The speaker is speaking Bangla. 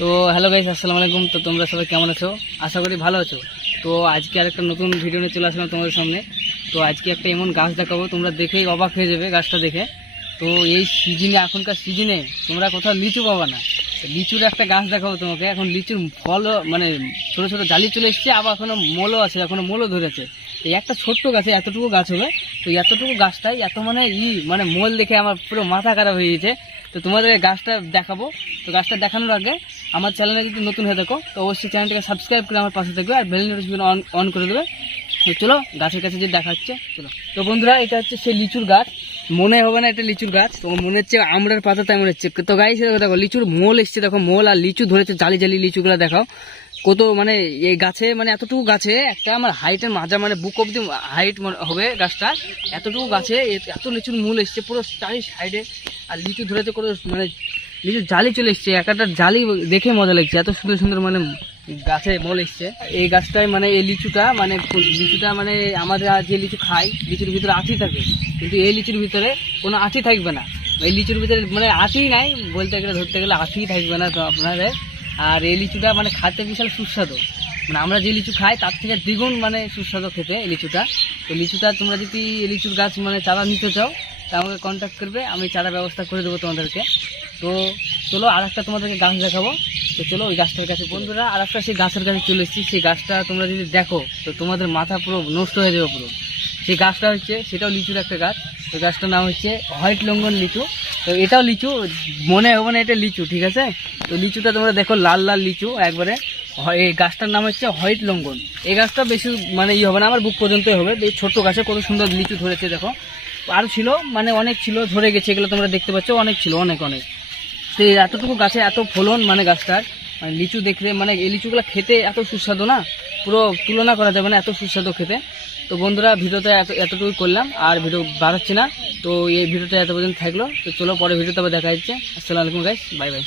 তো হ্যালো গাইস, আসসালামু আলাইকুম। তো তোমরা সবাই কেমন আছো? আশা করি ভালো আছো। তো আজকে আরেকটা নতুন ভিডিও নিয়ে চলে আসলাম তোমাদের সামনে। তো আজকে একটা এমন গাছ দেখাবো, তোমরা দেখেই অবাক হয়ে যাবে গাছটা দেখে। তো এই সিজনে, এখনকার সিজনে তোমরা কোথাও লিচু পাবা না। লিচুর একটা গাছ দেখাবো তোমাকে। এখন লিচুর ফল মানে ছোট ছোট জালি চলে এসছে, আবার এখনো মোলও আছে, এখনো মোলও ধরেছে। এই একটা ছোট্ট গাছে এতটুকু গাছ হবে। তো এতটুকু গাছটাই এত মানে মোল দেখে আমার পুরো মাথা খারাপ হয়ে গেছে। তো তোমাদের গাছটা দেখাবো। তো গাছটা দেখানোর আগে আমার চ্যানেলে যদি নতুন হয়ে থাকো তো অবশ্যই চ্যানেলটাকে সাবস্ক্রাইব করে আমার পাশে থাকবে আর বেল নোটিফিকেশন অন করে দেবে। তো চলো গাছের কাছে যে দেখাচ্ছে, চলো। তো বন্ধুরা, এটা হচ্ছে সেই লিচুর গাছ। মনে হবে না এটা লিচুর গাছ, তো মনে হচ্ছে আমড়ার পাতা, তাই মনে হচ্ছে। তো গাছ দেখো লিচুর মোল এসছে, দেখো মোল আর লিচু ধরেছে, জালি জালি লিচুগুলো দেখাও কত। মানে এই গাছে এতটুকু গাছে একটা আমার হাইটের মাজা, মানে বুক অব্দি হাইট হবে গাছটা। এতটুকু গাছে এত লিচুর মূল এসছে পুরো চারি সাইডে। আর লিচু ধরেছে কত, মানে লিচুর জালি চলে এসছে। একটা জালি দেখে মজা লাগছে, এত সুন্দর সুন্দর মানে গাছে মোল এসছে। এই গাছটায় মানে এই লিচুটা মানে আমাদের যে লিচু খাই, লিচুর ভিতরে আঁচি থাকে, কিন্তু এই লিচুর ভিতরে কোনো আঁচি থাকবে না। এই লিচুর ভিতরে মানে আঁচি নাই বলতে গেলে, ধরতে গেলে আঁচি থাকবে না তো আপনাদের। আর এই লিচুটা মানে খাতে বিশাল সুস্বাদু, মানে আমরা যে লিচু খাই তার থেকে দ্বিগুণ মানে সুস্বাদু খেতে এই লিচুটা। তো লিচুটা তোমরা যদি এই লিচুর গাছ মানে চারা নিতে চাও তা আমাকে কন্ট্যাক্ট করবে, আমি চারা ব্যবস্থা করে দেবো তোমাদেরকে। তো চলো আর একটা তোমাদেরকে গাছ দেখাবো। তো চলো ওই গাছটার কাছে। বন্ধুরা, আর একটা সেই গাছের কাছে চলে এসেছি। সেই গাছটা তোমরা যদি দেখো তো তোমাদের মাথা পুরো নষ্ট হয়ে যাবে পুরো। সেই গাছটা হচ্ছে, সেটাও লিচুর একটা গাছ। তো গাছটার নাম হচ্ছে হোয়াইট লঙ্ঘন লিচু। তো এটাও লিচু, মনে হবে না এটা লিচু, ঠিক আছে। তো লিচুটা তোমরা দেখো, লাল লাল লিচু একবারে। এই গাছটার নাম হচ্ছে হোয়াইট লঙ্ঘন। এই গাছটা বেশি মানে হবে না, আমার বুক পর্যন্তই হবে। এই ছোট্ট গাছে কত সুন্দর লিচু ধরেছে দেখো। আরও ছিল, মানে অনেক ছিল, ঝরে গেছে, এগুলো তোমরা দেখতে পাচ্ছ, অনেক ছিল, অনেক অনেক। তো এতটুকু গাছে এত ফলন, মানে গাছটার মানে লিচু দেখলে, মানে এই লিচুগুলো খেতে এত সুস্বাদু না, পুরো তুলনা করা যাবে না, এত সুস্বাদু খেতে। তো বন্ধুরা, ভিডিওতে এতটুকু করলাম, আর ভিডিও বাড়াচ্ছি না। তো এই ভিডিওটা এত পর্যন্ত থাকলো। তো চলো পরে ভিডিওতে আবার দেখা যাচ্ছে। আসসালামু আলাইকুম গাইস, বাই বাই।